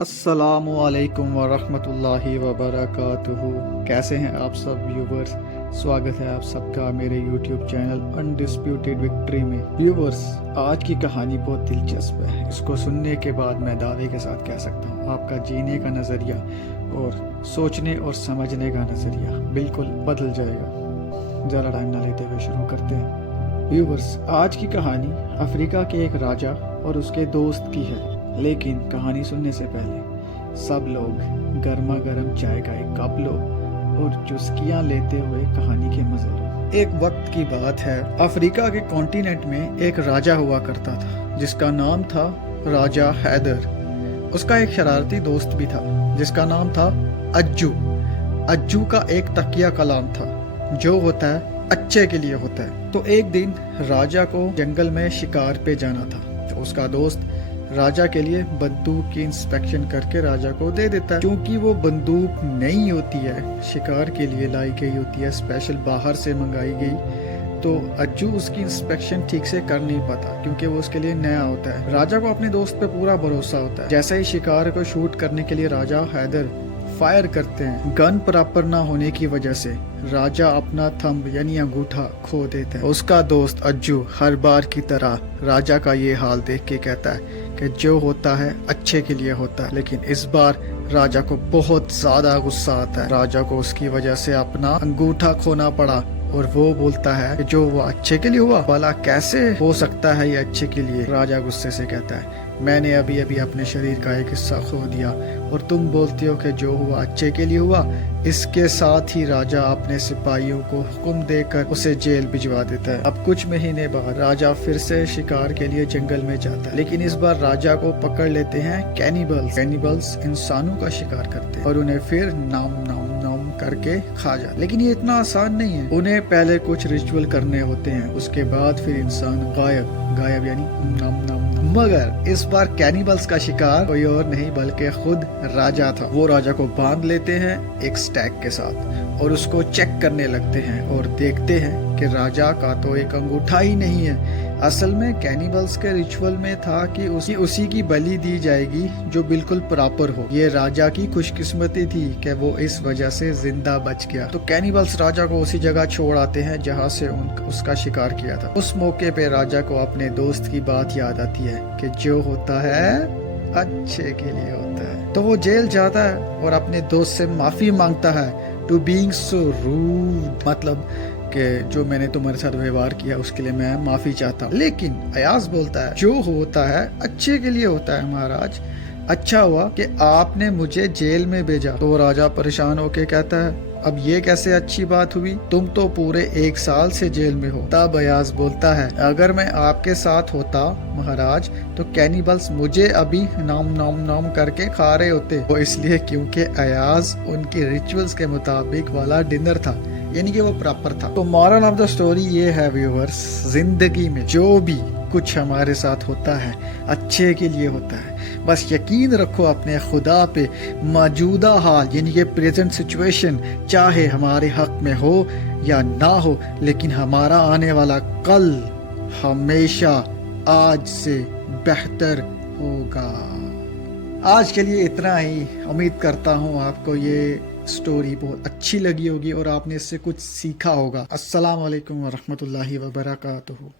अस्सलामुअलैकुम वरहमतुल्लाहि वबरकातुहू। कैसे हैं आप सब व्यूवर्स? स्वागत है आप सबका मेरे यूट्यूब चैनल अनडिस्प्यूटेड विक्ट्री में। व्यूवर्स, आज की कहानी बहुत दिलचस्प है। इसको सुनने के बाद मैं दावे के साथ कह सकता हूँ आपका जीने का नज़रिया और सोचने और समझने का नज़रिया बिल्कुल बदल जाएगा। ज़रा टाइम ना लेते हुए शुरू करते हैं। व्यूवर्स, आज की कहानी अफ्रीका के एक राजा और उसके दोस्त की है। लेकिन कहानी सुनने से पहले सब लोग गर्मा गर्म चाय का एक कप लो और चुस्कियां लेते हुए कहानी के मजे लो। एक वक्त की बात है, अफ्रीका के कॉन्टिनेंट में एक राजा हुआ करता था जिसका नाम था राजा हैदर। उसका एक शरारती दोस्त भी था जिसका नाम था अज्जू। अज्जू का एक तकिया कलाम था जो होता है अच्छे के लिए होता है। तो एक दिन राजा को जंगल में शिकार पे जाना था, तो उसका दोस्त राजा के लिए बंदूक की इंस्पेक्शन करके राजा को दे देता है। क्योंकि वो बंदूक नहीं होती है, शिकार के लिए लाई गई होती है, स्पेशल बाहर से मंगाई गई, तो अज्जू उसकी इंस्पेक्शन ठीक से कर नहीं पाता क्योंकि वो उसके लिए नया होता है। राजा को अपने दोस्त पे पूरा भरोसा होता है। जैसे ही शिकार को शूट करने के लिए राजा हैदर फायर करते हैं, गन प्रॉपर ना होने की वजह से राजा अपना थंब यानी अंगूठा खो देता है। उसका दोस्त अज्जू हर बार की तरह राजा का ये हाल देख के कहता है कि जो होता है अच्छे के लिए होता है। लेकिन इस बार राजा को बहुत ज्यादा गुस्सा आता है। राजा को उसकी वजह से अपना अंगूठा खोना पड़ा और वो बोलता है कि जो वो अच्छे के लिए हुआ, भला कैसे हो सकता है ये अच्छे के लिए? राजा गुस्से से कहता है, मैंने अभी अभी अपने शरीर का एक हिस्सा खो दिया और तुम बोलती हो कि जो हुआ अच्छे के लिए हुआ। इसके साथ ही राजा अपने सिपाहियों को हुक्म देकर उसे जेल भिजवा देता है। अब कुछ महीने बाद राजा फिर से शिकार के लिए जंगल में जाता है, लेकिन इस बार राजा को पकड़ लेते हैं कैनिबल्स। कैनिबल्स इंसानों का शिकार करते हैं और उन्हें फिर नाम नाम नाम करके खा जाते। लेकिन ये इतना आसान नहीं है, उन्हें पहले कुछ रिचुअल करने होते हैं, उसके बाद फिर इंसान गायब गायब यानी नाम नाम। मगर इस बार कैनिबल्स का शिकार कोई और नहीं बल्कि खुद राजा था। वो राजा को बांध लेते हैं एक स्टैक के साथ और उसको चेक करने लगते हैं और देखते हैं कि राजा का तो एक अंगूठा ही नहीं है। असल में कैनिबल्स के रिचुअल में था कि उसी की बलि दी जाएगी जो बिल्कुल प्रॉपर हो। ये राजा की खुशकिस्मती थी कि वो इस वजह से जिंदा बच गया। तो कैनिबल्स राजा को उसी जगह छोड़ आते हैं जहाँ से उसका शिकार किया था। उस मौके पे राजा को अपने दोस्त की बात याद आती है कि जो होता है अच्छे के लिए होता है। तो वो जेल जाता है और अपने दोस्त से माफी मांगता है, टू बीइंग सो रूड, मतलब कि जो मैंने तुम्हारे साथ व्यवहार किया उसके लिए मैं माफी चाहता हूँ। लेकिन अयाज बोलता है, जो होता है अच्छे के लिए होता है महाराज। अच्छा हुआ कि आपने मुझे जेल में भेजा। तो राजा परेशान होके कहता है, अब ये कैसे अच्छी बात हुई? तुम तो पूरे 1 साल से जेल में हो। तब अयाज बोलता है, अगर मैं आपके साथ होता महाराज तो कैनिबल्स मुझे अभी नाम नाम नाम करके खा रहे होते। वो इसलिए क्योंकि अयाज उनके रिचुअल्स के मुताबिक वाला डिनर था, यानी कि वो प्रॉपर था। तो मॉरल ऑफ द स्टोरी ये है व्यूअर्स, जिंदगी में जो भी कुछ हमारे साथ होता है अच्छे के लिए होता है। बस यकीन रखो अपने खुदा पे, मौजूदा हाल यानी कि प्रेजेंट सिचुएशन चाहे हमारे हक में हो या ना हो, लेकिन हमारा आने वाला कल हमेशा आज से बेहतर होगा। आज के लिए इतना ही। उम्मीद करता हूँ आपको ये स्टोरी बहुत अच्छी लगी होगी और आपने इससे कुछ सीखा होगा। अस्सलाम वालेकुम वरहमतुल्लाहि वबरकातुहू।